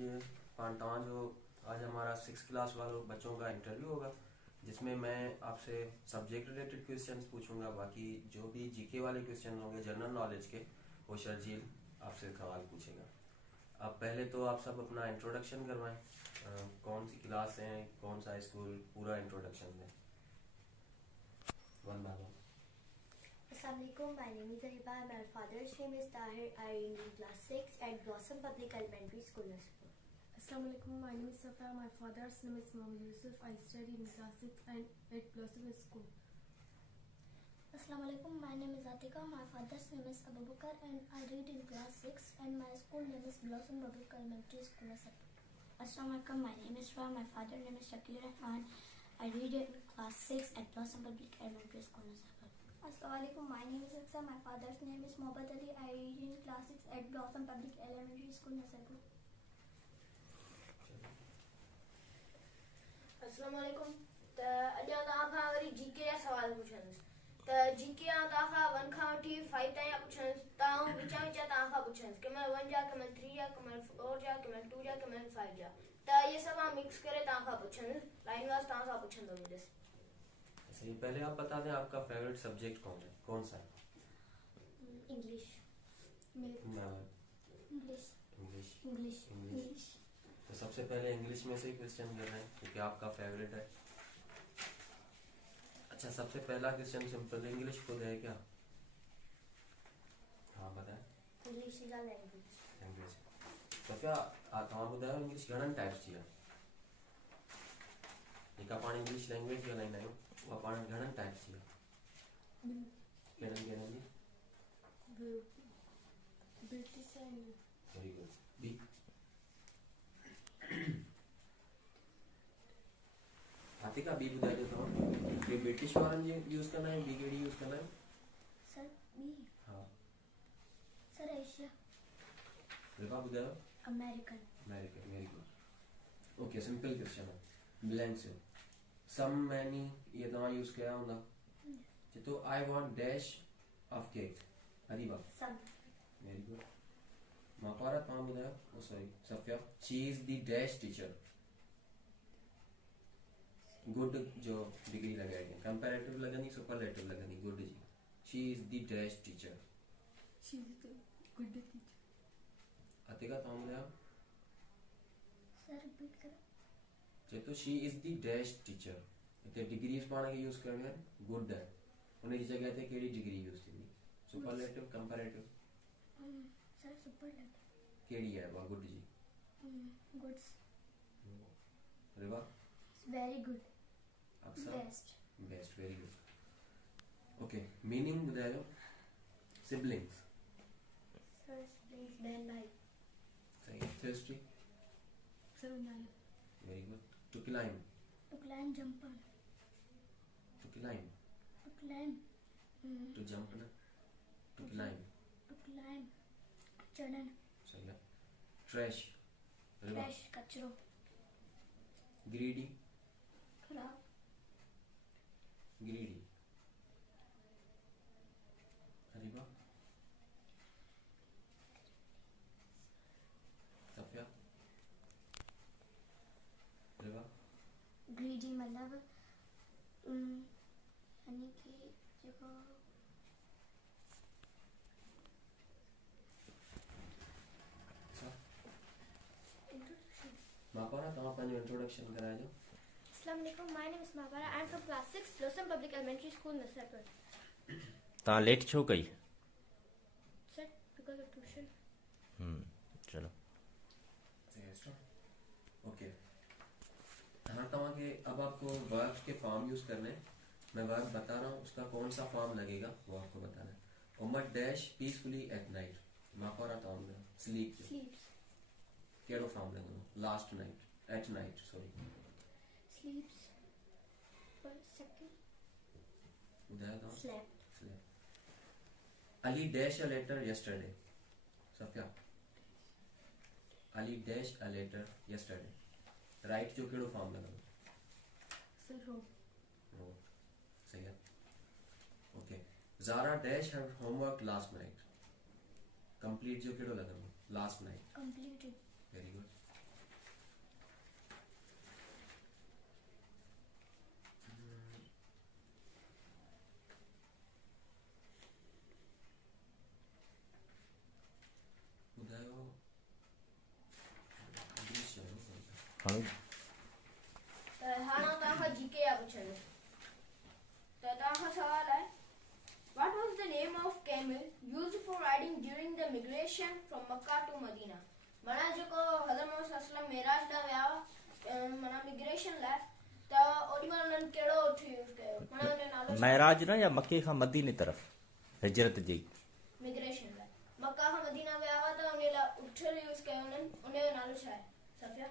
ये पांचवा जो आज हमारा 6 क्लास वालों बच्चों का इंटरव्यू होगा, जिसमें मैं आपसे सब्जेक्ट रिलेटेड क्वेश्चंस पूछूंगा। बाकी जो भी जीके वाले क्वेश्चन होंगे जनरल नॉलेज के, वो शर्जील आपसे सवाल पूछेगा। अब पहले तो आप सब अपना इंट्रोडक्शन करवाएं, कौन सी क्लास है, कौन सा स्कूल, पूरा इंट्रोडक्शन दें। One by one. Assalamualaikum. My name is Ahiba. My father's name is Tahir. I read in class 6 at Blossom Public Elementary School, Nasrpur. Assalamualaikum. My name is Safa. My father's name is Mohammed Yusuf. I study in class 6 and at Blossom School. Assalamualaikum. My name is Atika. My father's name is Abu Bakr and I read in class 6 and my school name is Blossom Public Elementary School, Nasrpur. Assalamualaikum. My name is Shah. My father's name is Shakil Rahman. I read in class 6 at Blossom Public Elementary School, Nasrpur. Assalamualaikum. My name is Aksa. My father's name is Mohammad Ali. I read in class 6 at Blossom Public Elementary School, Nasrpur. Assalamualaikum. अॼु तव्हांखां worry GK जा सवाल पुछंदुसि। त GK जा तव्हांखां 1 खां वठी 5 ताईं पुछंदुसि। तव्हां विचा तव्हांखां पुछंदुसि, कंहिंमहिल 1 जा, कंहिंमहिल 3 जा, कंहिंमहिल 4 जा, कंहिंमहिल 2 जा, कंहिंमहिल 5 जा। त इहे सभु मां मिक्स करे तव्हांखां पुछंदुसि, लाइन वाइज तव्हांखां पुछंदो वेंदुसि। सही, पहले आप बता दें आपका फेवरेट सब्जेक्ट कौन सा है? English. इंग्लिश। तो सबसे पहले इंग्लिश में से ही क्वेश्चन कर रहे हैं क्योंकि आपका फेवरेट है। अच्छा, सबसे पहला क्वेश्चन सिंपल, इंग्लिश खुद है क्या? हाँ बताएं। English is a language. Language. तो क्या तव्हां ॿुधायो इंग्लिश घणनि टाइप्स जी आहे? जेका पाण इंग्लिश लैंग्वेज ॻाल्हाईंदा आहियूं उहा पाण घणनि टाइप्स जी आहे? कहिड़नि जी? British and very good. बी? आतिका बी ॿुधाइजो तव्हां कि ब्रिटिश वारनि जी यूज़ कंदा आहियूं, बी कहिड़ी यूज़ कंदा आहियूं? Sir, B. हाँ। Sir, Asia. रिवा ॿुधायो? American. American, very good. Okay, simple question है, ब्लैंक से। सम, मैनी ये तव्हां यूज़ कया हूंदा। तो I want dash of cake, Ariba. Some. Very good. Mapara तव्हां ॿुधायो? Oh sorry, Safia. She is the dash teacher. Good जो डिग्री लगाएंगे, कंपैरेटिव लगनी, सुपरलेटिव लगनी, गुड जी। She is the dash teacher. she is a good teacher. Atika तव्हां ॿुधायो? Sir, repeat करो. चेतो she is the dash teacher. इते डिग्रीज पाण खे यूज़ करणी है, गुड है। उन जी जगह ते कहिड़ी डिग्री यूज़ थींदी? Superlative, comparative? Sir, superlative. कहिड़ी है वो गुड जी? Goods. रिवा? Very good. अक्सर? Best. Best, very good. Okay, meaning ॿुधायो? Siblings. Sir, siblings, band, bhai. सही है। History? 7 9. Very good. To climb? To climb, jump on. To climb? To climb. To jump ना, to climb. To climb. चढ़न. सही है। Trash? Riva? Trash, कचरो. Greedy? खराब. Greedy. Riva? Safia? Riva? Greedy मतलब यानी कि जेको अच्छा, मापारा तव्हां पंहिंजो introduction कराइजो। Assalamualaikum. My name is Mahbara. I am from class 6, Blossom Public Elementary School, Nasrpur. तव्हां लेट छो कई? Sir, because of tuition. चलो। ओके, हाँ तव्हांखे अब आपको वर्ब के फॉर्म यूज करने हैं। मैं वर्ब बता रहा हूँ, उसका कौन सा फॉर्म लगेगा वो आपको बताना है। Umar dash peacefully at night. Mapara तव्हां स्लीप Sleeps. कहिड़ो फॉर्म लगंदो? Last night, at night, sorry. Sleeps. For a second. ॿुधायो तव्हां? Slept. Ali dash a letter yesterday. Safiya? Ali dash a letter yesterday. Right जो कहिड़ो फॉर्म लगंदो? Sir, wrote. रोट, सही है। Okay, Zara dash her homework last night. Complete जो कहिड़ो लगंदो? Last night. completed. Very good. हाणे त हाणे तव्हांखां जीके जा पुछंदुसि त तव्हांखां सवाल आहे What was the name of camel used for riding during the migration from Makkah to Medina? माना जेको हज़रत मोहम्मद सल्लल्लाहु अलैहि वसल्लम मेराज ॾांहुं विया माना मिग्रेशन लाइ त ओॾी महिल उन्हनि कहिड़ो ऊठ यूज़ कयो माना हुन जो नालो महराज न या मके खां मदीने तरफ़ हिजरत जी मिग्रेशन लाइ मक्का खां मदीना विया हुआ त उन लाइ ऊठ यूज़ कयो उन्हनि उन जो नालो छा आहे सफ़िया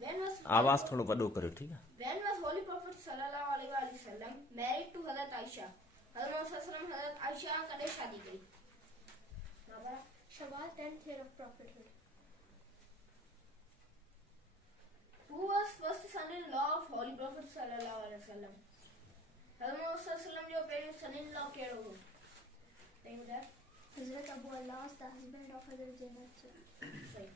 When was आवाज़ थोरो वॾो करियो ठीकु आहे When was Holy Prophet sallallahu alaihi wasallam married to Hazrat Aisha? Hazrat Muhammad sallallahu alaihi wasallam Hazrat Aisha कॾहिं शादी कई? बाबा Shawwal 10th year of prophethood. Who was first son-in-law of Holy Prophet sallallahu alaihi wasallam? Hazrat Muhammad sallallahu alaihi wasallam जो पहिरियों son-in-law कहिड़ो हो? तई ॿुधायो? Hazrat Abu Alas, the husband of Hazrat Zainab. सही.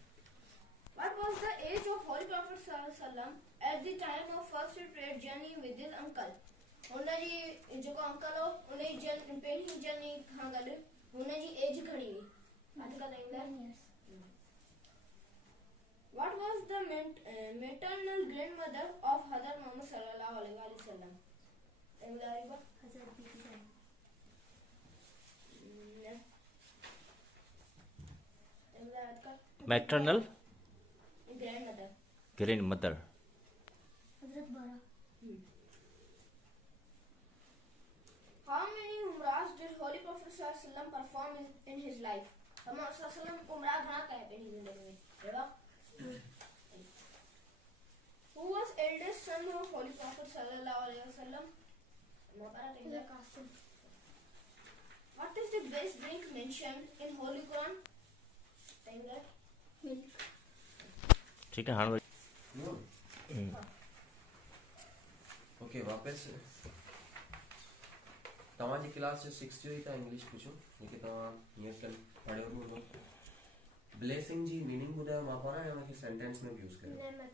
What was the age of Holy Prophet sallallahu alaihi wasallam at the time of first trade journey with his uncle? हुनजी जेको uncle हो उनजी पहिरीं जर्नी खां गॾु हुनजी एज घणी हुई? अॼुकल्ह तई ॿुधायो? What was the maternal grandmother of Hazrat Muhammad sallallahu alaihi wasallam? तई ॿुधायो? Hazrat Bibi Zainab. तई ॿुधायो अॼुकल्ह? Maternal Grandmother. Grand mother Hazrat Bara. How many umrahs did Holy Prophet sallallahu alaihi wasallam perform in his life? Muhammad sallallahu alaihi wasallam umrah घणा कया पंहिंजी ज़िंदगी में? हेड़ा? Who was eldest son of Holy Prophet sallallahu alaihi wasallam? Hazrat Qasim. What is the best drink mentioned in Holy Quran? Tell that. Milk. ठीक है हाणे okay वापस तव्हांजी क्लास जो 6 जो ई तव्हां इंग्लिश पुछो जेके तव्हां हीअं कल पढ़ियो बि हूंदो ब्लेसिंग जी मीनिंग ॿुधायो मां पाण या हुनखे सेंटेंस में यूज़ कयो Nemat.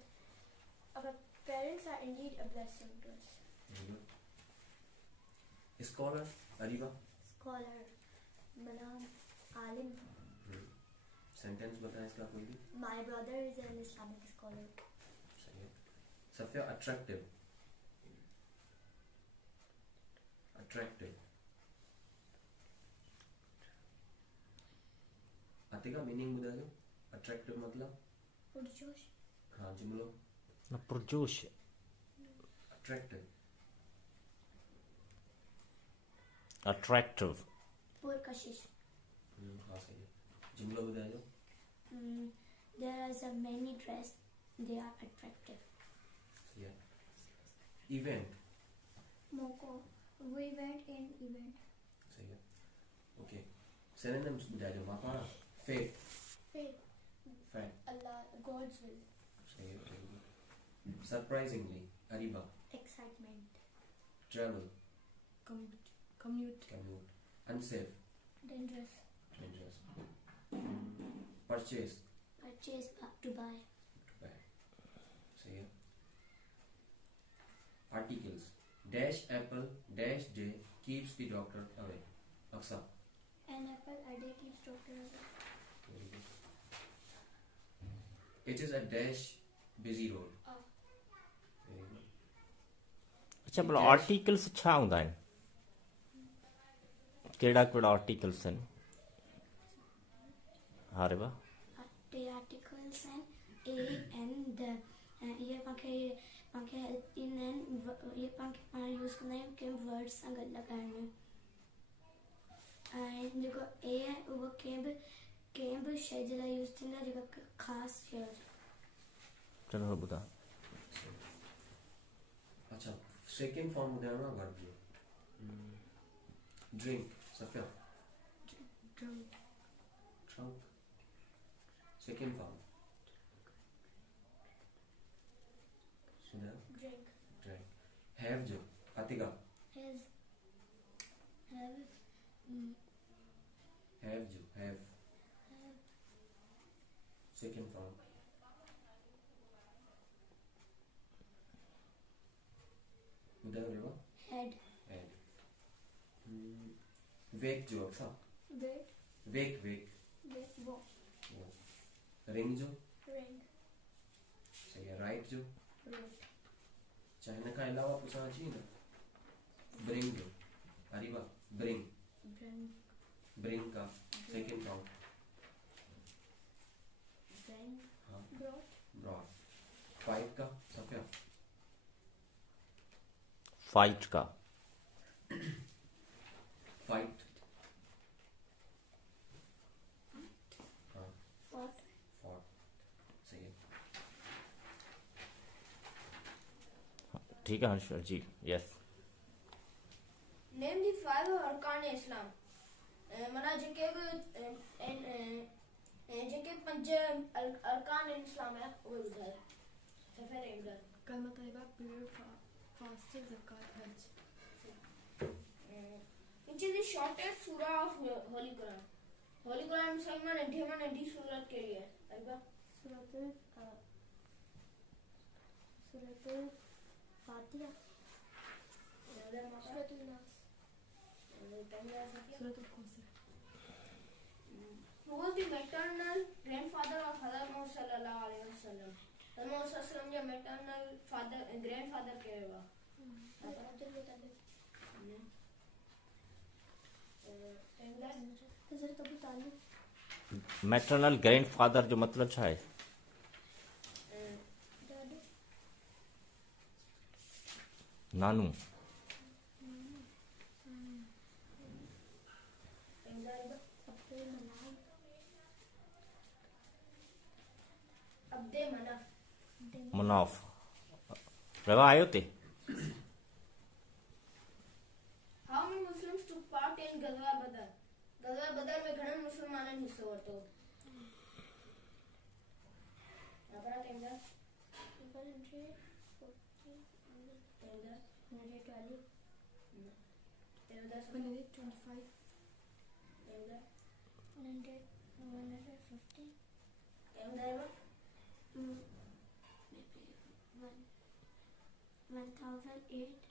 Our parents are indeed a blessing to us. Scholar Areeba Scholar. Manam. Alim. Sentence बताएं इसका कोई भी My brother is an Islamic scholar. सही है Safia attractive attractive Atika meaning ॿुधायो अट्रैक्टिव मतलब Purjosh. हाँ जुमलो न पुरजोश अट्रैक्टिव अट्रैक्टिव Purkashish. हाँ सही है जुमलो ॿुधायो There is a many dress. They are attractive. सही है event Moko. We went in event. सही है ओके सिनोनिम्स ॿुधायो मां पाण fate Faith. Fact Allah. God's will. सही है surprisingly Areeba Excitement. Travel Commute. commute unsafe Dangerous. dangerous purchase Purchase to buy. सही है articles dash apple dash day keeps the doctor away Aqsa An apple a day keeps doctor away. very good it is a dash busy road very good अच्छा भला articles छा हूंदा आहिनि कहिड़ा कहिड़ा articles आहिनि हा रे वाह The articles and a and the ये पांखे हेल्प इन ये पांखे यूज़ कंदा आहियूं कंहिं वर्ड्स सां गॾु लॻाइण में ऐं जेको ए आहे उहो कंहिं बि शइ जे लाइ यूज़ थींदो आहे जेका ख़ासि शइ हुजे चलो ॿुधा अच्छा सेकंड फॉर्म ॿुधायो न वर्ब जो drink Safia Drunk. Trunk second form ॿुधायो Drink. ड्रिंक हैव जो अतिका Has. Have. हैव जो हैव सेकंड फॉर्म ॿुधायो रे वाह head हैड वेक जो अक्सा Wait. वेक वेक Wait. Walk. रिंग जो Ring. सही है। राइट जो wrote, चाइना का अलावा पूछना चाहिए ना। ब्रिंग जो अरीबा ब्रिंग Bring. ब्रिंग का सेकंड फॉर्म bring, हाँ brought, ब्रॉड। फाइट का सफिया फाइट का फाइट हाँ fought, फॉट सही है। ठीक है हर्ष जी यस नेम दी 5 अरकान इस्लाम मना जेके जेके 5 अरकान इस्लाम है वो ॿुधायो। सफ़र इंदर कलमा Taiba, prayer, fasting, zakat, hajj. which is the shortest surah of Holy Quran? Holy Quran में सही में नंढी सूरत केड़ी है? अरबा suratul Fatiha, suratul Nas, Surah Al-Kawthar. Who was the maternal grandfather of Hazrat Muhammad sallallahu alaihi wasallam? Hazrat Muhammad sallallahu alaihi wasallam के maternal father grandfather केड़े हुआ? Abdul Muttalib, Hazrat Abu Talib, maternal grandfather जो मतलब छा है Dadu, नानू Abdul Manaf, अब्दे Manaf. Munaf रवा आयो ते How many Muslims took part in Ghazwa Badr? Ghazwa Badr में घणन मुसलमानन हिस्सो वरतो। अपना केंद्र 140, केंद्र 120, केंद्र 125. केंद्र 100, 150, केंद्र 1008.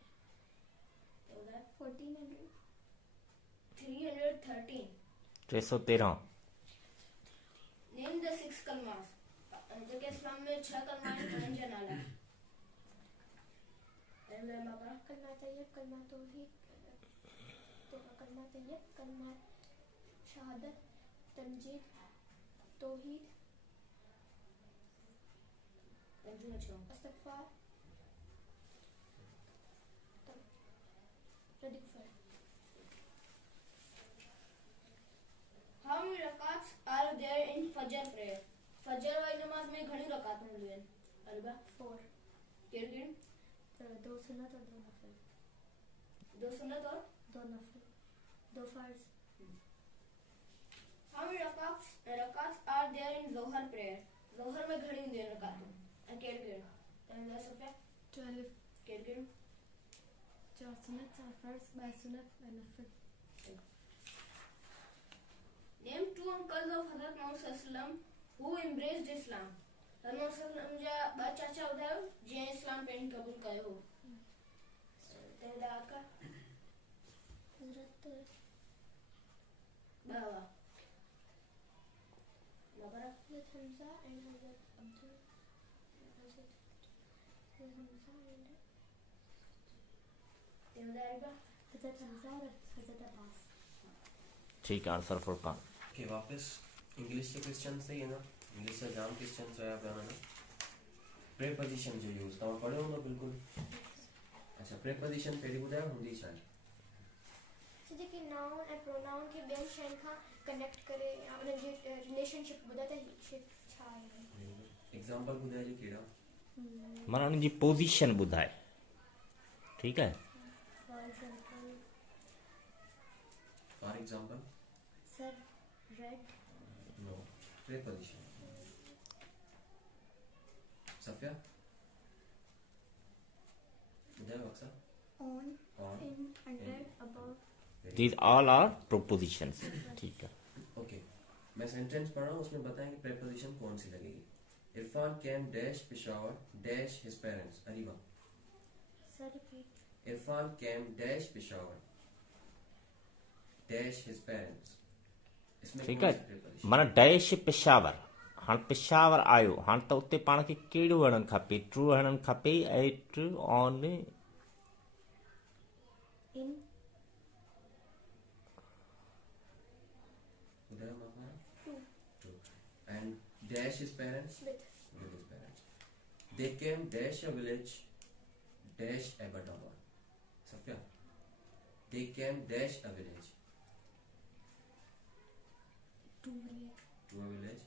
केंद्र 1400, 313. 313 Name the 6 कलमास। जेके इस्लाम में 6 कलमा हैं नाला। केंद्र बाबा कलमा तैयब, कलमा तौहीद, कलमा तैयब, कलमा शहादत, तमजीद, तौहीद, पंजुमा छो। इस्तगफार, रदिफर. How many rakats are there in Fajr prayer? फजर वाली नमाज में घणी रकात होंदी हैं। अरबा 4, केड़ 2 सुन्नत और 2 नफल, 2 सुन्नत और 2 नफल, 2 फर्ज. How many rakats are there in Zohar prayer? Zohar में घणी होंदी हैं रकात। केड़ तंदा सफे 12. केड़ 4 sunnat, 4 farz, 2 sunnat, 2 nafil. Name 2 uncles of Hazrat Muhammad sallallahu alaihi wasallam who embraced Islam. Hazrat Muhammad sallallahu alaihi wasallam जा बा चाचा ॿुधायो जंहिं इस्लाम पहिरीं क़बूल कयो हो। तंदा आका हजरत बाबा Babra Hazrat Hamza and Hazrat Abdul, Hazrat Hamza and तंदा अरबा Hazrat Hamza और Hazrat Abbas. ठीक है आंसर फुरकान ओके वापस इंग्लिश के क्वेश्चन से ही है ना। इंग्लिश का जाम क्वेश्चन है आप ना प्रीपोजिशन जो यूज तव्हां पढ़ियो हूंदो बिल्कुल। अच्छा प्रीपोजिशन पहिरीं ॿुधायो हूंदी छा आहे? जेके नाउन ऐं प्रोनाउन खे ॿियनि शयुनि खां कनेक्ट करे या उन्हनि जी रिलेशनशिप ॿुधाए त ही छा आहे. एग्जांपल ॿुधाइजो कहिड़ा? माना उनजी पोजीशन ॿुधाए ठीक है for example for example sir red, no preposition. Safiya ॿुधायो अक्सर on, on in, under, above. These all are prepositions ठीक है ओके मैं सेंटेंस पढ़ रहा हूँ उसमें बताएं कि प्रीपोजिशन कौन सी लगेगी। Irfan came dash Peshawar dash his parents. Areeba sir repeat. Irfan came dash Peshawar dash his parents. इसमें ठीक कौन है सी preposition? माना डैश पेशावर हाणे पेशावर आयो, हाणे त उते पाण खे कहिड़ो हणणु खपे? ट्रू हणणु खपे एट ऑन In. ॿुधायो मां Two. And dash his parents? With his parents. They came dash a village dash Abbottabad. Safia. They came dash a village. To village. To a village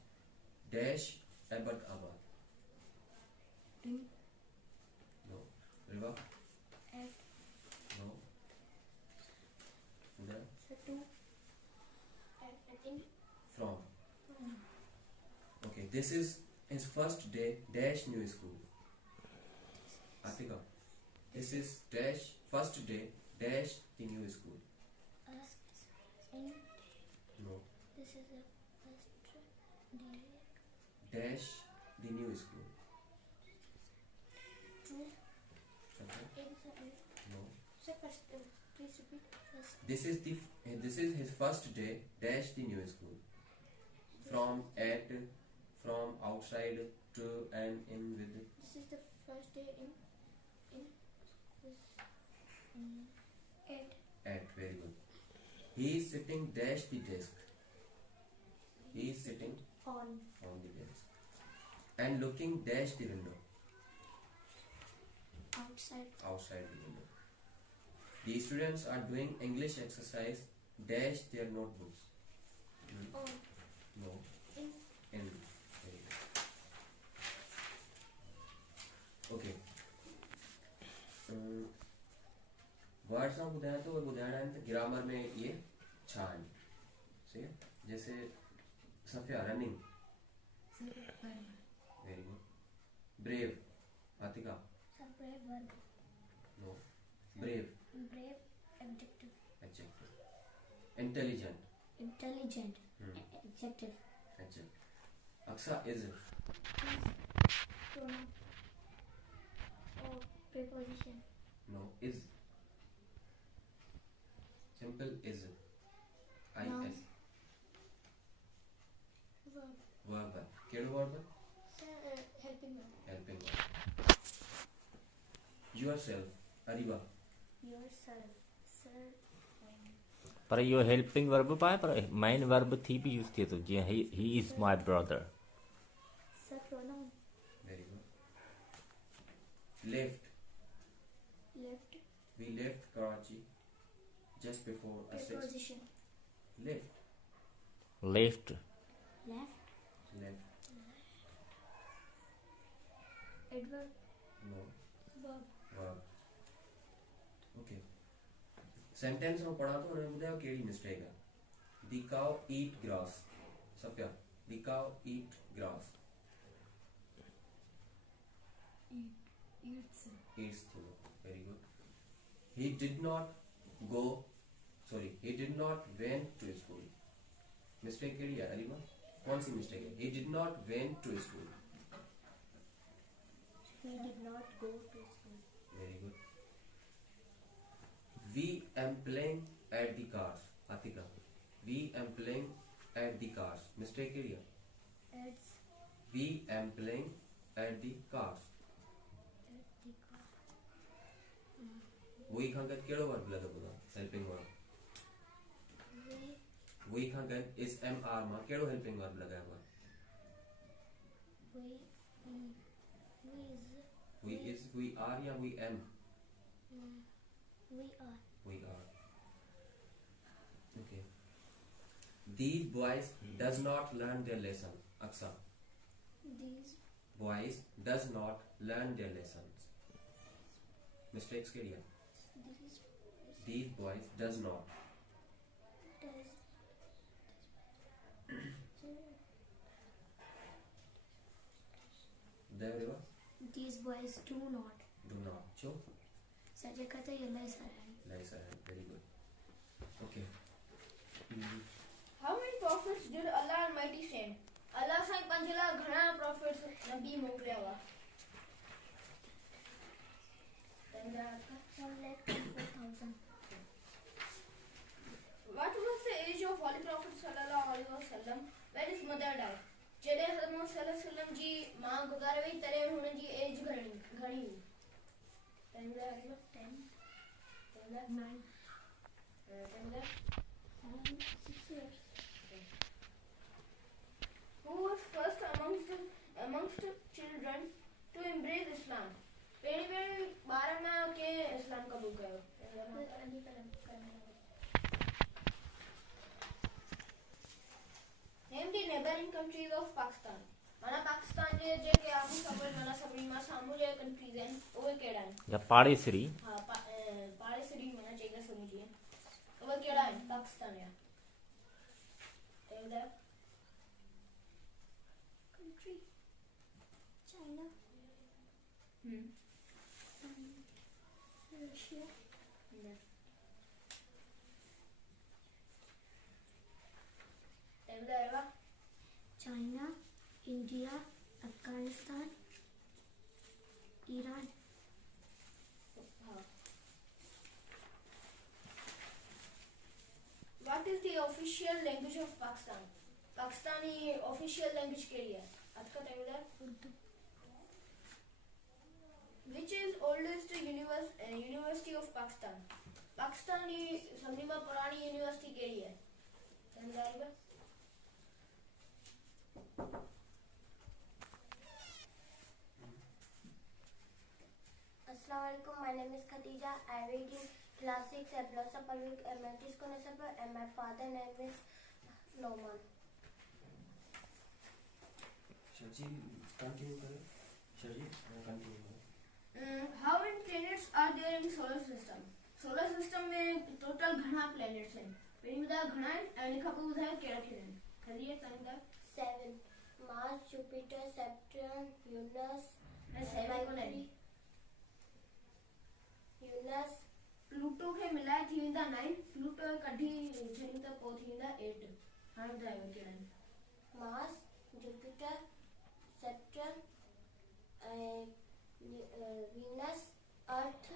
dash Abbottabad. In. No. River? At. No. Udha? So to. In. From. Okay, this is his first day dash new school. Atika. This is dash first day dash the new school. In. No. This is the first day. Dash the new school. To. Okay. In. No. So first. Please repeat. First. This is his first day dash the new school. From at, from outside to and in with. This is the first day in. This. At. At, very good. He is sitting dash the desk. He is sitting On. on the desk and looking dash the window. Outside. Outside the window. The students are doing English exercise dash their notebooks. On. No. In. In. Very good. Okay. Words में ॿुधायां तो ॿुधाइणा आहिनि त grammar में ये छा आहिनि? सही है? जैसे Safiya running. Very good. Brave. Atika. Some brave verb. No. Brave. Brave adjective. Adjective. Intelligent. Intelligent. Adjective. Adjective. Aksa is. Pronoun. Or preposition. No. Is. Simple is. Noun. is. Verb. Verb. केड़ो verb? Helping verb. Helping verb. Yourself. Ariba. Yourself. Sir. पर इहो helping verb पाए पर main verb थी बि use थिए थो जीअं he is my brother. Sir pronoun. Very good. Left. Left. We left Karachi just before a 6. Preposition. Left. Left. Left. Left. Adverb. No. Verb. Verb. Okay. Sentence में पढ़ा तो उन्होंने बताया केड़ी मिस्टेक है. The cow eat grass. Safia. The cow eat grass. Eats. Eats through. Very good. He did not went to school. Mistake केड़ी है अलीमा? कौन सी mistake है? He did not went to school. He did not go to school. Very good. We am playing at the cars. Atika. We am playing at the cars. Mistake area. Adds. We am playing at the cars. At the car. We Khan का केड़ो verb लगा बोला? Helping verb. We Khan का is mr मां केड़ो helping verb लगा हुआ? We are या we am? We are. We are. Okay. These boys does not learn their lesson. Aksa. These Boys does not learn their lessons. Mistakes के लिए. These boys does not. There you are. These boys do not. Do not. Cho. Sajjad कहते हैं ये sir है. Nice. Very good. Okay. How many prophets did Allah Almighty send? Allah Sai Panjala घणा prophets नबी मोकिलिया हुआ? 1,04,000. What was the age of Holy Prophet sallallahu alaihi wasallam when his mother died? जॾहिं हज़रत मोहम्मद सल्लल्लाहु अलैहि वसल्लम जी मां गुज़ारे वई तॾहिं हुननि जी एज घणी हुई? 10 6 years. Who was first amongst children to embrace Islam? पहिरीं ॿार में कंहिं इस्लाम क़बूल कयो? Name the neighboring countries of Pakistan. माना पाकिस्तान जे जेके आम्हूं साम्हूं माना सभिनी मां साम्हूं जे कंट्रीज़ आहिनि उहे कहिड़ा आहिनि? या पाड़ेसरी हा पाड़ेसरी माना चई था सघूं जीअं उहे कहिड़ा आहिनि पाकिस्तान जा? Country. China. Russia. China, India, Afghanistan, Iran. What is the official language of Pakistan? Pakistani official language केड़ी है? आपका टाइम है? Urdu. Which is oldest university of Pakistan? Pakistani सभी में पुरानी यूनिवर्सिटी केड़ी है? समझाइएगा? Assalamualaikum. My name is Khadija. I read in class 6 at Blossom Public Elementary School, Nasabur, and my father name is Noman. शर्जी कंटिन्यू करें. शर्जी कंटिन्यू करें. How many planets are there in solar system? Solar system में total घना planets हैं. पहिरीं ॿुधायो घना आहिनि ऐं इन खां पोइ ॿुधायो कहिड़ा कहिड़ा आहिनि. खलीए तव्हां ॿुधायो. 7. Mars, Jupiter, Saturn, Uranus, ऐं 7 कोन आहिनि. Uranus, प्लूटो खे मिलाए थी वेंदा 9. प्लूटो कढी छॾी त पोइ थी वेंदा 8. हाणे ॿुधायो कहिड़ा आहिनि. Mars, Jupiter, Saturn, Venus, Earth,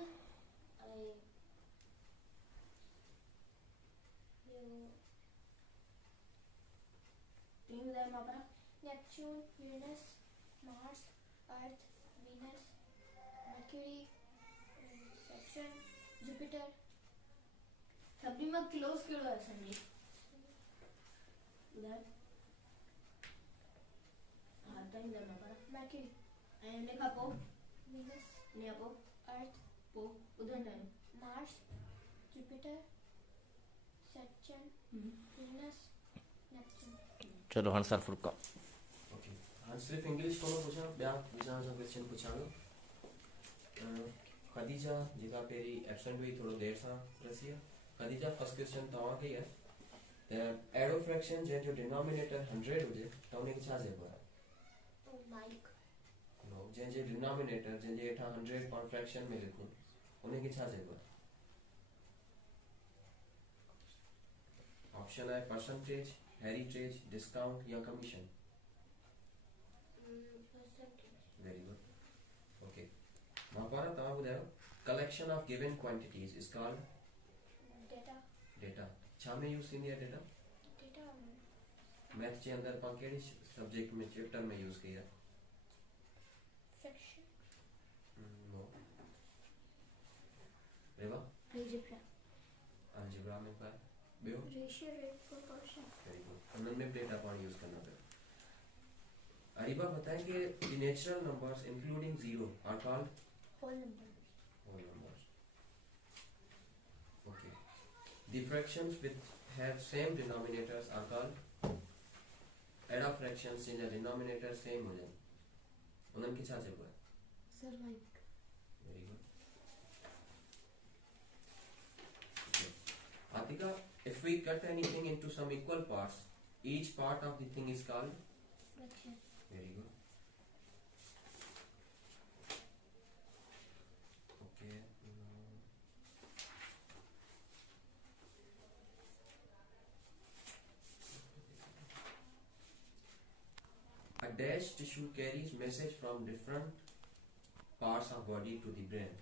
तीन ॿुधायो मां पर. Neptune, Uranus, Mars, Earth, Venus, Mercury, Saturn, Jupiter. सभिनी में क्लोज कहिड़ो आहे असांजी? ॿुधायो. हा तव्हां ॿुधायो मां पर. Mercury, ऐं इन खां पोइ Venus, इन खां पोइ Earth, पोइ ॿुधंदा आहियूं. Mars, Jupiter, Saturn, Venus, Neptune. चलो हाणे सर फुल्का ओके. हाँ सिर्फ इंग्लिश को पूछा ॿिया विचार जो क्वेश्चन पुछांगो. खदीजा जेका पहिरीं एब्सेंट हुई थोरो देर सां रसी आहे. खदीजा फर्स्ट क्वेश्चन तव्हांखे आहे त अहिड़ो फ्रैक्शन जंहिंजो डिनोमिनेटर 100 हुजे त उनखे छा चइबो आहे? Mike. नो जंहिंजे डिनोमिनेटर जंहिंजे हेठां 100 पाण फ्रैक्शन में लिखूं उनखे छा चइबो आहे? ऑप्शन आहे परसेंटेज, हेरिटेज, डिस्काउंट या commission. Percentage. Very good. Okay. मां पारा तव्हां ॿुधायो collection of given quantities is called Data. Data. छा में यूज थींदी आहे डेटा? Data. मैथ जे अंदरि पाण कहिड़ी सब्जेक्ट में चैप्टर में यूज कई आहे? Fraction. नो. रेवा Algebra. अलजेब्रा में पाए. ॿियो? Ratio, rate, proportion. Very good. उन्हनि में डेटा पाण यूज करना पियो. अरीबा बताएं कि the natural numbers including zero are called Whole number. whole numbers. Okay. The fractions which have same denominators are called अहिड़ा fractions जिनजा denominator same हुजनि उन्हनि खे छा चइबो आहे? Sir, like. Very good. Okay. Atika, if we cut anything into some equal parts, each part of the thing is called? Fraction. Very good. Okay. A dash tissue carries message from different parts of body to the brain.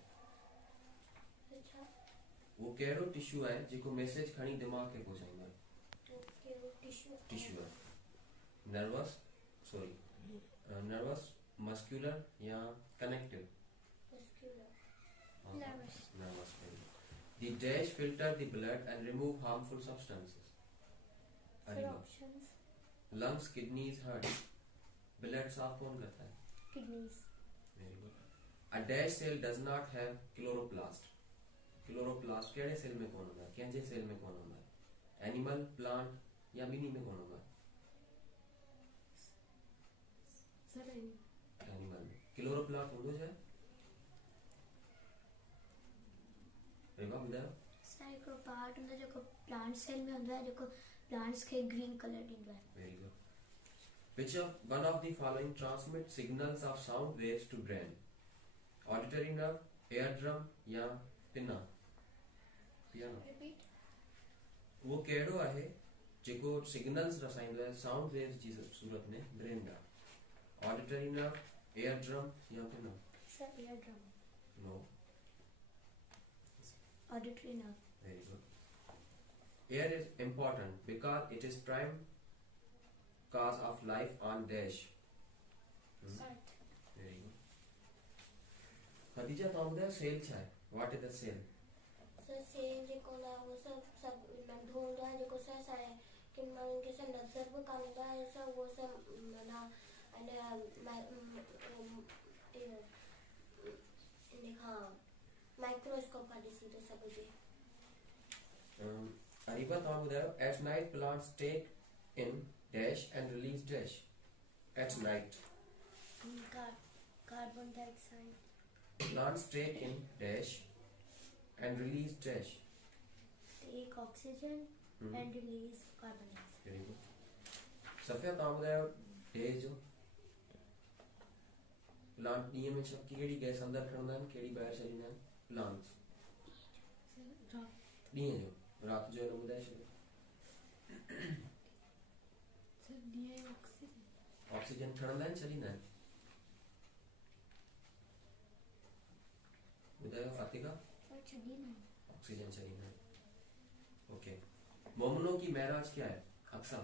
अच्छा. वो कहिड़ो tissue आहे जेको message खणी दिमाग खे पहुचाईंदो आहे? Okay. Tissue. Tissue आहे. Nervous sorry nervous, muscular या connective? Nervous. Nervous. The dash filter the blood and remove harmful substances. Sir, Ariba. options. Lungs, kidneys, heart. Blood साफ कौन करता है? Kidneys. Very good. A dash cell does not have chloroplast. Chloroplast केड़े cell में कौन होगा? केंजे cell में कौन होगा? Animal, plant या मिनी में कौन होगा? सर Animal में. Chloroplast हो जाए? रेवा बताओ. सर को पार्ट ਹੁੰਦਾ जो प्लांट सेल में ਹੁੰਦਾ है जो प्लांट्स के ग्रीन कलर ਹੁੰਦਾ है. Very good. Which of one of the following transmit signals of sound waves to brain? Auditory nerve, eardrum या pinna? Piano. Repeat. वो केड़ो आहे जेको सिग्नल्स रसाइंदो आहे साउंड वेव्स जी सूरत में ब्रेन दा? ऑडिटरी नर्व, eardrum या पिना? Sir, eardrum. No. Auditory nerve. Very good. Air is important because it is prime cause of life on dash. Earth. Very good. Khadija तो हमने सेल छा है. What is the cell? Sir cell जेको ना वो सब नंढो हूंदो आहे जेको सर असांजे किन माण्हुनि खे सर नज़र बि कान ईंदो आहे सर उहो सभु माना इन खां माइक्रोस्कोप खां ॾिसी थो सघिजे. अरीबा तो बताओ. At night plants take in dash and release dash. At night Carbon dioxide. plants take in dash and release dash. Take oxygen and release carbon dioxide. Very good. Safia तो बताओ. डे जो प्लांट ॾींहं में छा कहिड़ी गैस अंदर खणंदा आहिनि कहिड़ी ॿाहिरि छॾींदा आहिनि? प्लांट्स ॾींहं जो. रात जो न ॿुधाए छॾियो. Sir D oxygen. ऑक्सीजन खणंदा आहिनि छॾींदा आहिनि? ॿुधायो आतिका. सर छॾींदा. ऑक्सीजन छॾींदा आहिनि. ओके. मोमनो की महराज क्या है? अक्सा.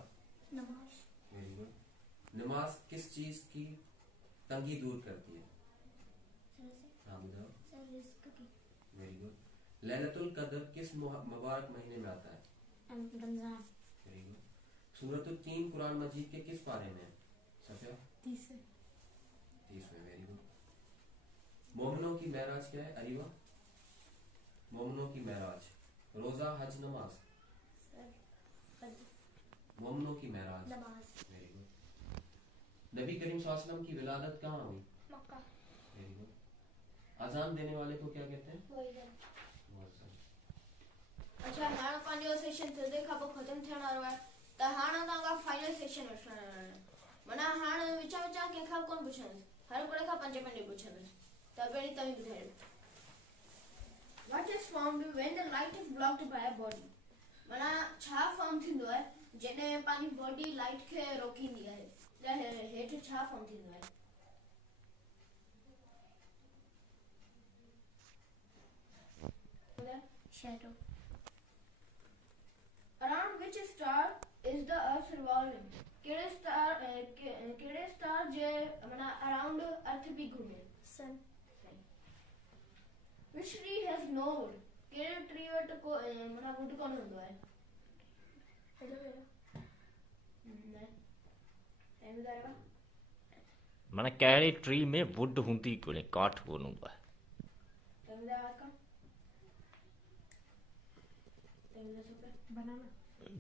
नमाज. Very good. नमाज किस चीज की तंगी दूर करती है? हाँ बताओ. सर रिस्क की. Very good. लैलतुल कद्र किस मुबारक महीने में आता है? रमजान. Very good. सूरतुल तीन कुरान मजीद के किस पारे में है? सफिया. 30 में. Very good. मोमनों की महराज क्या है? अरीबा. मोमनों की महराज. रोजा, हज, नमाज. सर मोमनों की महराज. नमाज. Very good. नबी करीम सल्लल्लाहु अलैहि वसल्लम की विलादत कहाँ हुई? मक्का. Very good. अजान देने वाले को क्या कहते हैं? मुअज्जिन. मुअज्जिन. अच्छा हाणे पंहिंजो सेशन थोरे खां पोइ ख़तमु थियण वारो आहे त हाणे तव्हांखां फाइनल सेशन वठण वारो आहे. माना हाणे विचा कंहिंखां कोन पुछंदुसि. हर कोड़े खां पंज पुछंदुसि. त पहिरीं तव्हीं ॿुधायो. What is formed when the light is blocked by a body? माना छा फॉर्म थींदो आहे जॾहिं पंहिंजी बॉडी लाइट खे रोकींदी आहे त हेठि छा फॉर्म थींदो आहे? Shadow. Around which star is the earth revolving? केड़े स्टार जे माना अराउंड अर्थ भी घूमे? सन. Which tree has no wood? केड़े ट्री वट को माना वुड कोन हूंदो आहे? एलोवेरा. न टाइम ॿुधायो. माना कहिड़ी ट्री में वुड हूंदी कोन्हे, काठ कोन हूंदो आहे. टाइम ॿुधायो का? टाइम ॿुधायो. बनाना.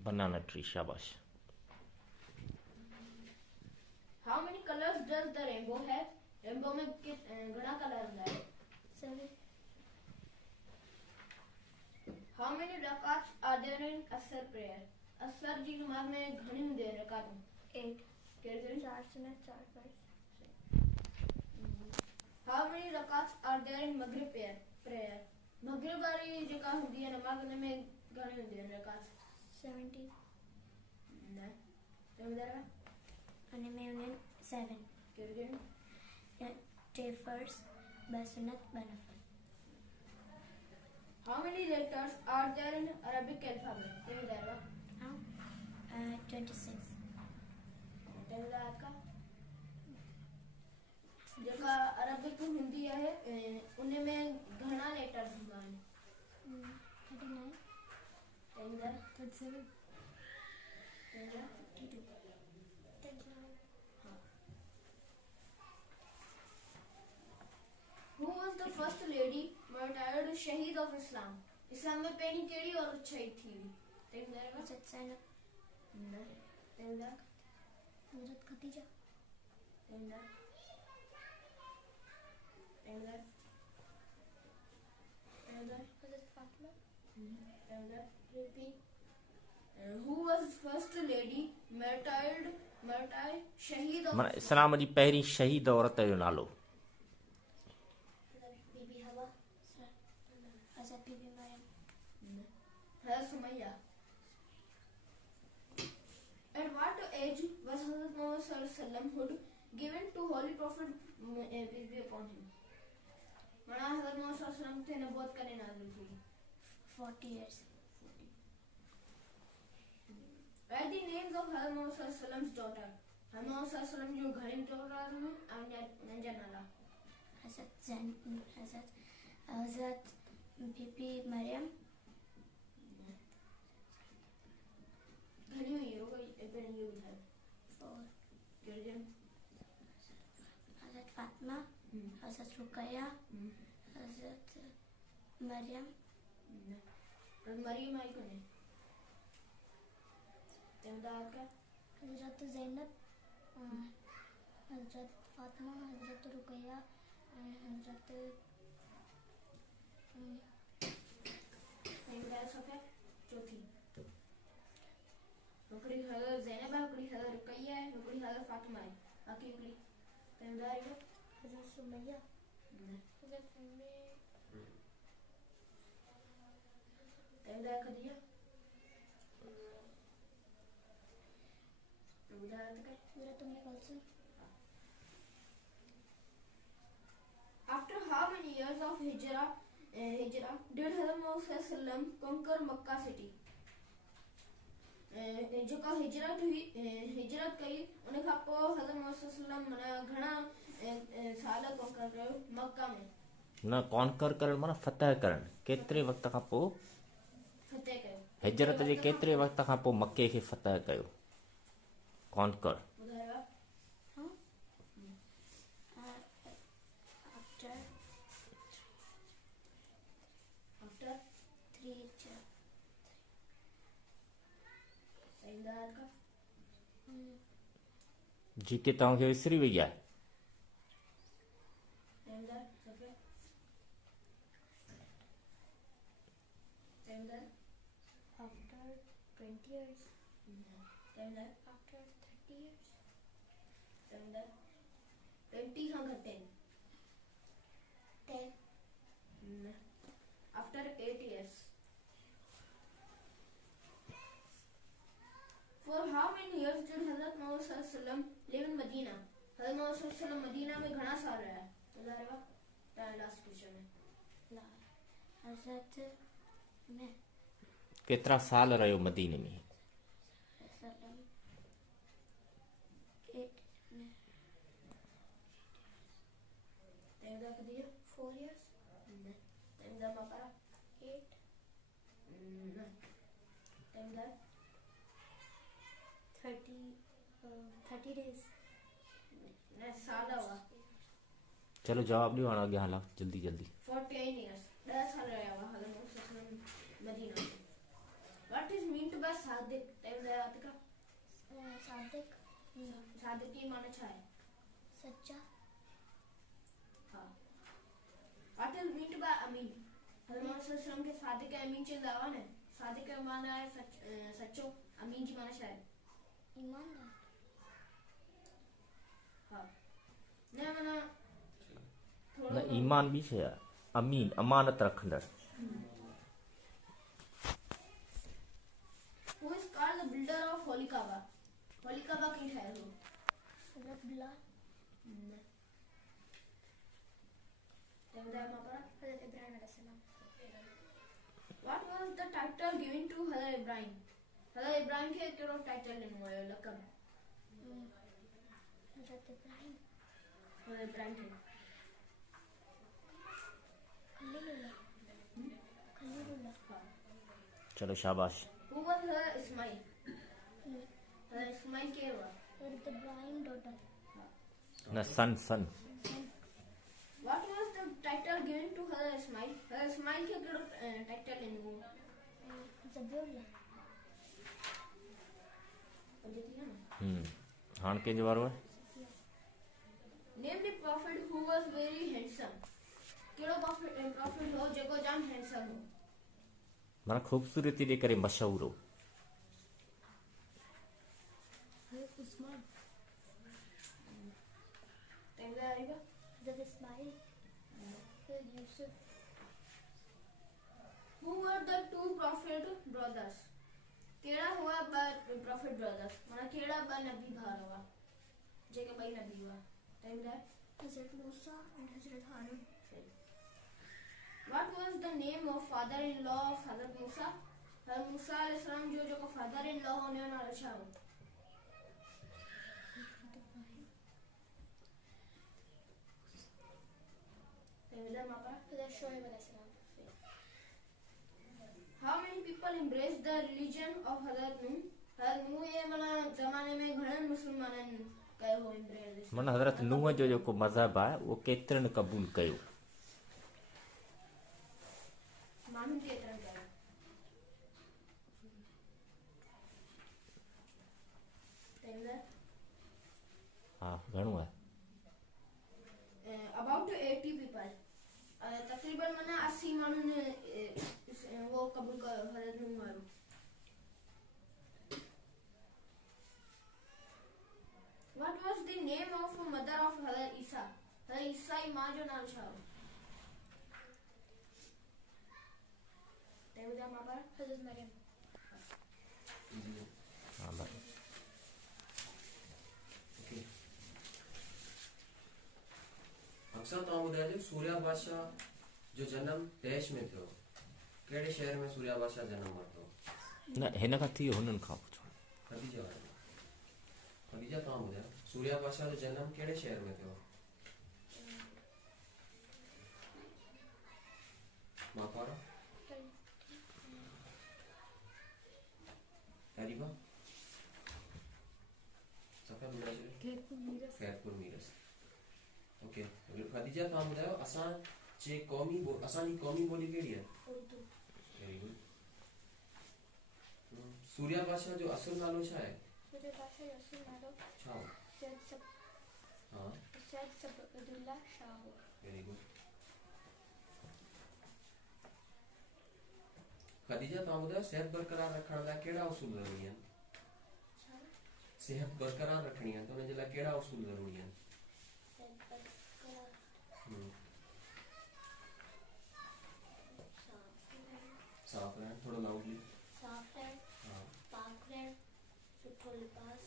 Banana tree. शाबाश. How many colors does the rainbow have? Rainbow में घणा कलर हूंदा है? 7. How many rakats are there in Asr prayer? असर जी नमाज में घणी हूंदी आहिनि रकातूं? 8. कहिड़ी कहिड़ी? 4 सुन्नत 4 फर्ज़. How many rakats are there in Maghrib prayer? मगरिब वारी जेका हूंदी आहे नमाज उन में घणी हूंदी आहिनि रकात? 17. न टाइम ॿुधायो. अने में उन्हें 7. कहिड़ी कहिड़ी? टे फर्ज़, 2 सुन्नत, 2 नफल. How many letters are there in Arabic alphabet? Time ॿुधायो. 26. टाइम ॿुधायो का? वधीक हूंदी आहे उन में घणा लेटर्स हूंदा आहिनि 39 टेंदर 37 टेंदर 39 Who was the first lady martyred शहीद of Islam? इस्लाम में पहिरीं कहिड़ी औरत शहीद थी हुई? टेंदर हज़रत ज़ैनब टेंदर हज़रत खदीजा टेंदर टेंदर टेंदर हज़रत Fatima टेंदर repeat. Who was first lady martyred शहीद of माना इस्लाम जी पहिरीं शहीद औरत जो नालो बीबी हवा हज़रत बीबी Maryam Hazrat Sumayya. At what age was Hazrat Muhammad sallallahu alaihi wasallam given to Holy Prophet peace be upon him? मना हज़रत मोहम्मद सल्लल्लाहु अलैहि वसल्लम थे नबूवत करने नाज़िल हुई 40 years Write the names of Hazrat Muhammad sallallahu alaihi wasallam's daughter. Hazrat Muhammad sallallahu alaihi wasallam जो घरें daughter हैं उनका नाला हज़रत बीबी मरियम घनी हुई होगा इधर ये उधर 4 गिरजन हज़रत फातिमा हज़रत रुकैया हज़रत मरियम मरियम आई कौन है तेमदार का हज़रत ज़ैनब हज़रत फातिमा हज़रत रुकैया हज़रत तेमदार सफेद चौथी हिकिड़ी हज़रत ज़ैनब है हिकिड़ी हज़रत रुकैया है हिकिड़ी हज़रत फातिमा है बाक़ी हिकिड़ी तेमदार जो हज़रत सुमैया हज़रत उम्मे तेमदार खदीजा तेमदार का हज़रत उम्मे Kulsoom After how many years of hijrah did Hazrat Muhammad sallallahu alaihi wasallam conquer Makkah city? जेका हिजरत कई उन खां पोइ हज़रत मोहम्मद सल्लल्लाहु अलैहि वसल्लम माना घणा साल कॉन्कर कयो मक्का में न कॉन्कर करण माना फतह करण केतिरे वक़्त खां पोइ फतेह कयो हिजरत जे केतिरे वक़्त खां पोइ मके खे फतह कयो कॉन्कर ॿुधायो after आफ्टर 3 years सईदार का जीके तव्हांखे विसरी वई आहे सईदार सफेद सईदार after 20 years सईदार after 30 years सईदार 20 खां घटि 10 after 8 years For how many years did Hazrat Muhammad sallallahu alaihi wasallam live in Medina? Hazrat Muhammad sallallahu alaihi wasallam Medina में घणा साल रहा? ॿुधायो लास्ट क्वेश्चन है हज़रत में केतिरा साल रहियो मदीने में सल्लम 8 तेमदा कदिया 4 years तेमदा मकरा 8 तेमदा 30 days ने सादा हुआ चलो जवाब ॾियो हाणे अॻियां हलां जल्दी जल्दी 14 years 10 साल रहा हुआ हज़रत मोहम्मद सल्लल्लाहु अलैहि वसल्लम मदीना में What is meant by Sadiq तेमदा Atika Sadiq Sadiq की माने छा है सच्चा हाँ What is meant by अमीन हज़रत मोहम्मद सल्लल्लाहु अलैहि वसल्लम के सादिक अमीन चंदा हुआ ने सादिक का माना है सच्चो अमीन जी माना छा है ईमानदार हाँ ने माना न ईमान बि शइ आहे अमीन अमानत रखंदड़ Who is called the builder of Holy Kaaba? Holy Kaaba की है वो हज़रत बिलाल तेमदा मकरा हज़रत इब्राहिम अलैहिस्सलाम What was the title given to Hazrat Ibrahim? Hazrat Ibrahim के केरो टाइटल ॾिनो हुयो लक़ब हज़रत इब्राहिम Hazrat Ibrahim खे चलो शाबाश। Who was her Ismail? Her Ismail के हुआ? Her Ibrahim daughter. ना सन। What was the title given to her Ismail? Her Ismail के title in वो? Zabullah. हाण के जवाब है Name the prophet who was very handsome. केड़ो prophet हो जेको जाम handsome हो? माना खूबसूरती जे करे मशहूर हो। Usman. तैयार आएगा? Hazrat Ismail. Hazrat Yusuf. Who were the two prophet brothers? केड़ा हुआ prophet brothers? माना केड़ा बा नबी भार हुआ? जेके भाई नबी हुआ? तैयार? Hazrat Musa and Hazrat Harun. What was the name of father-in-law of Hazrat Musa? Hazrat Musa alayhi salam जो father-in-law होने वाला अच्छा हो। तैयार मापा? Hazrat Shoaib alayhi salam. How many people embraced the religion of Hazrat Nuh? Hazrat Nuh ये माना ज़माने में घणे मुसलमानन कयो हो embrace। माना हज़रत नूह जो जेको मज़हब आहे उहो केतिरनि क़बूल कयो। माण्हुनि केतिरनि कयो? तैयार? हाँ घणो आहे। About 80 people. तकरीबन माना 80 माण्हुनि वो कबूल कयो हज़रत नूह वारो। What was the name of mother of Hazrat Isa? Hazrat Isa की माँ जो नाम छा हो? तैयार माँ पर? Hazrat Maryam. हाँ भाई। अक्सर तव्हां ॿुधाइजो सूर्या बादशाह जो जन्म देश में थियो कहिड़े शहर में सूर्या बादशाह जनम वरितो? न हिन खां थी वियो हुननि खां पुछो। खदीजा तव्हां ॿुधायो सूर्या बादशाह जो जन्म कहिड़े शहर में थियो? मापारा तारीबा सफ़ा ॿुधाइजो खैरपुर मीरस। ओके खदीजा तव्हां ॿुधायो असांजी क़ौमी ॿोली कहिड़ी आहे? Urdu. Very good. सूर्या बादशाह जो असुल नालो छा आहे? Surya Basha Yasir Nado. छा हो? हाँ Said Sabdullah Shah. Very good. Khadija तव्हां ॿुधायो सेहत बरक़रार रखण लाइ कहिड़ा उसूल ज़रूरी आहिनि? सेहत बरक़रार रखणी आहे त हुन जे लाइ कहिड़ा उसूल ज़रूरी आहिनि? साफ़ रहण, थोड़ा लाउडली। साफ रहण, हाँ पाक रहण, सुठो लिबास।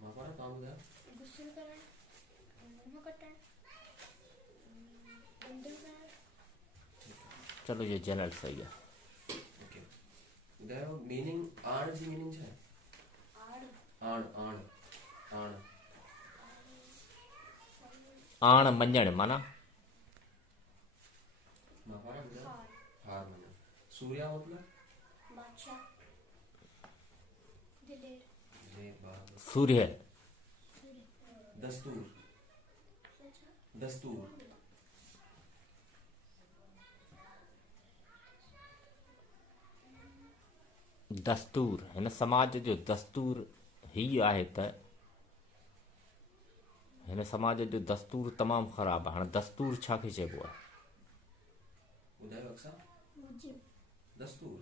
मां पारा तव्हां ॿुधायो। गुस्ल करण, मुंहुं कटण, बंदर करण। चलो ये जनरल सही आहे। ओके ॿुधायो मीनिंग आण जी मीनिंग छा आहे? आण आण मञण माना मां पारा ॿुधायो। हार मञण। सूर्या मतलब बादशाह, दिलेर, सूर्य दस्तूर दस्तूर हिन समाज जो दस्तूर ही आहे त हिन समाज जो दस्तूर तमामु ख़राबु आहे। हाणे दस्तूर छा खे चइबो आहे? ॿुधायो अक्सा। मुजिब, दस्तूर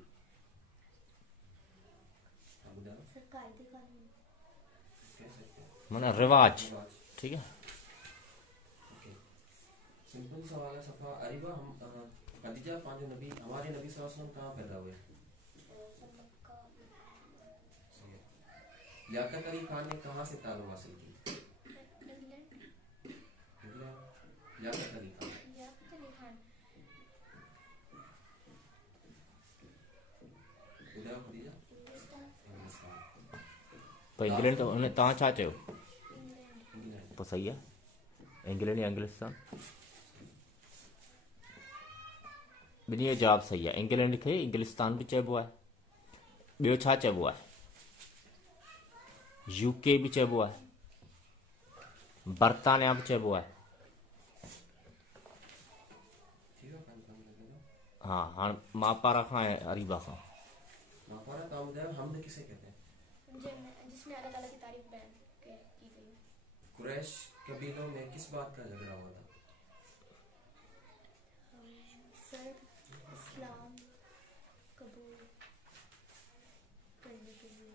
हाँ ॿुधायो। सरकारी कानून। कह सकते हैं माना रिवाज। ठीक है ओके सिंपल सवाल है सफा अरीबा। हम खदीजा पांचो नबी हमारे नबी सल्लल्लाहु अलैहि वसल्लम कहाँ पैदा हुए? लियाकत अली खान ने कहाँ से तालीम हासिल की? लियाकत अली खान। ॿुधायो खदीजा। हिंदुस्तान। पर इंग्लैंड तो उन्हें तव्हां छा चयो? इंग्लैंड। पोइ सही आहे इंग्लैंड या इंग्लिस्तान। ॿिन्ही जो जवाबु सही आहे। इंग्लैंड खे इंग्लिस्तान बि चइबो आहे। ॿियो छा चइबो आहे? यूके बि चइबो आहे, बर्तानिया बि चइबो आहे। हाँ, हाणे मां पारा खां ऐं अरीबा खां। हमद किसे कहते हैं? जिसने अल्लाह ताला की तारीफ बयान की गई। कुरैश कबीलों में किस बात का झगड़ा हुआ था? सर इस्लाम कबूल करने के लिए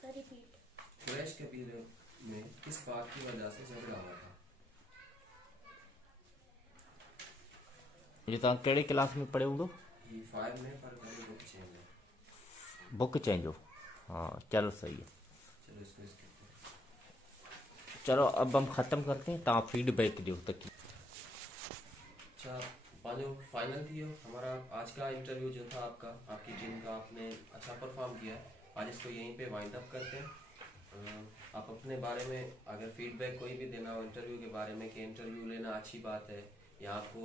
सर रिपीट। कुरैश कबीले में किस बात की वजह से झगड़ा हुआ था? ये तव्हां कहिड़ी क्लास में पढ़ियो हूंदो? ही 5 में पर पहले बुक चेंज है। बुक चेंज हो, हाँ चलो सही है। चलो इसको इसके चलो अब हम ख़त्म करते हैं, तव्हां फीडबैक ॾियो त की। अच्छा, पाँचों फाइनल थी हो हमारा आज का इंटरव्यू जो था आपकी टीम का, आपने अच्छा परफॉर्म किया। आज इसको यहीं पे वाइंड अप करते हैं। आप अपने बारे में अगर फीडबैक कोई भी देना हो इंटरव्यू के बारे में कि इंटरव्यू लेना अच्छी बात है या आपको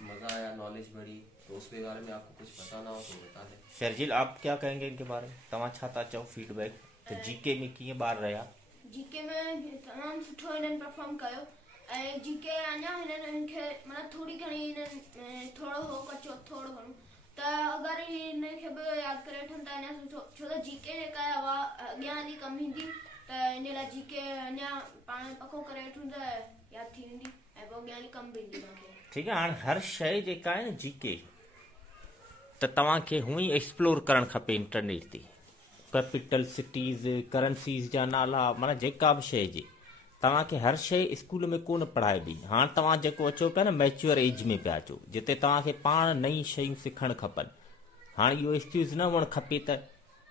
मज़ा आया, नॉलेज बढ़ी, तो उसके बारे में आपको कुछ बताना हो तो बता दें। शर्जिल आप क्या कहेंगे इनके बारे में? तव्हां छा था चओ फीडबैक त जीके में कीअं ॿार रहिया? जीके में तमामु सुठो हिननि परफॉर्म कयो ऐं जीके अञा हिननि खे मतिलबु थोरी घणी हिननि थोरो हो कचो थोरो घणो त अगरि हिन खे बि यादि करे वठनि त अञा सुठो, छो त जीके जेका आहे उहा अॻियां हली कमु ईंदी। त इन लाइ जीके अञा पाण पको करे वठूं त यादि थी वेंदी ऐं पोइ अॻियां हली कमु बि ईंदी तव्हांखे। ठीकु आहे, हाणे हर शइ जेका आहे न जीके त तव्हांखे हूअं ई एक्सप्लोर करणु खपे इंटरनेट ते। कैपिटल सिटीज़, करंसीज़ जा नाला, माना जेका बि शइ हुजे तव्हांखे हर शइ स्कूल में कोन पढ़ाइबी। हाणे तव्हां जेको अचो पिया न मैच्योर एज में पिया अचो, जिते तव्हांखे पाण नई शयूं सिखणु खपनि। हाणे इहो एक्सक्यूज़ न हुअणु खपे त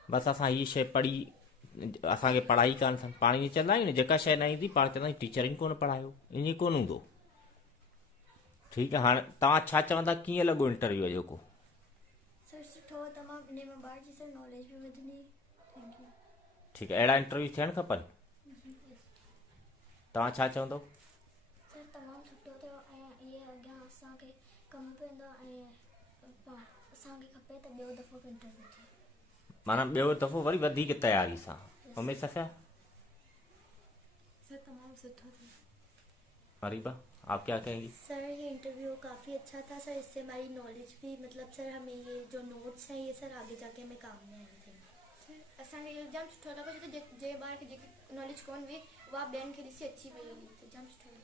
बसि असां हीअ शइ पढ़ी, असांखे पढ़ाई कान अथनि। पाण ईअं चवंदा आहियूं न, जेका शइ न ईंदी पाण चवंदा आहियूं टीचर ई कोन पढ़ायो, ईअं कोन हूंदो। ठीकु आहे, हाणे तव्हां छा चवंदा, कीअं लॻो इंटरव्यू जेको? सर सुठो तमामु, इन में ॿार जी सर नॉलेज बि वधंदी। Thank you. ठीकु आहे, अहिड़ा इंटरव्यू थियणु खपनि। तव्हां छा चवंदो? सर तमामु सुठो थियो ऐं इहे अॻियां असांखे कमु पवंदो ऐं असांखे खपे त ॿियो दफ़ो बि इंटरव्यू थिए। माना ॿियो दफ़ो वरी वधीक तयारी सां। उमेश सफ़िया? सर तमाम सुठा थे। अरीबा आप क्या कहेंगी? सर ये इंटरव्यू काफ़ी अच्छा था सर, इससे हमारी नॉलेज भी मतलब सर हमें ये जो नोट्स हैं ये सर आगे जाके हमें काम में आने थे। सर असांखे इहो जाम सुठो लॻो छो त जे ॿार खे जेकी नॉलेज कोन हुई उहा ॿियनि खे ॾिसी अची वई हली, त जाम सुठो लॻो।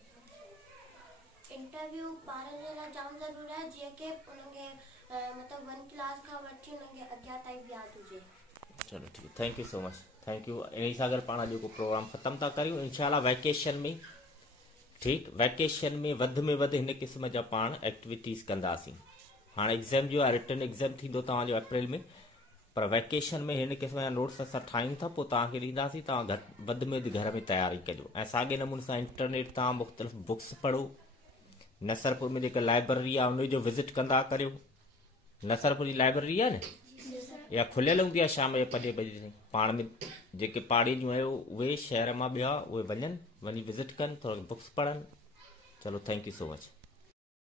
इंटरव्यू ॿारनि जे लाइ जाम ज़रूरी आहे जीअं की उनखे मतिलबु 1 क्लास खां वठी उनखे अॻियां ताईं यादि हुजे। चलो ठीक है, thank you so much, thank you. इन सां गॾु पाण जो प्रोग्राम ख़त्म था करियूं इंशाल्लाह वैकेशन में। ठीकु, वैकेशन में वधि हिन क़िस्म जा पाण एक्टिविटीज़ कंदासीं। हाणे एग्ज़ाम जो आहे, रिटन एग्ज़ाम थींदो तव्हांजो अप्रैल में, पर वैकेशन में हिन क़िस्म जा नोट्स असां ठाहियूं था, पोइ तव्हांखे ॾींदासीं। तव्हां वधि में वधि घर में तयारी कजो ऐं साॻे नमूने सां इंटरनेट तव्हां मुख़्तलिफ़ बुक्स पढ़ो। नसरपुर में जेका लाइब्रेरी आहे उन जो विज़िट कंदा करियो। नसरपुर जी लाइब्रेरी आहे न, या खुलियल हूंदी आहे शाम जो 5 बजे ताईं। पाण में जेके पाड़ीदियूं आहियो उहे शहर मां ॿिया उहे वञनि, वञी विज़िट कनि, थोरो बुक्स पढ़नि। चलो थैंक यू सो मच।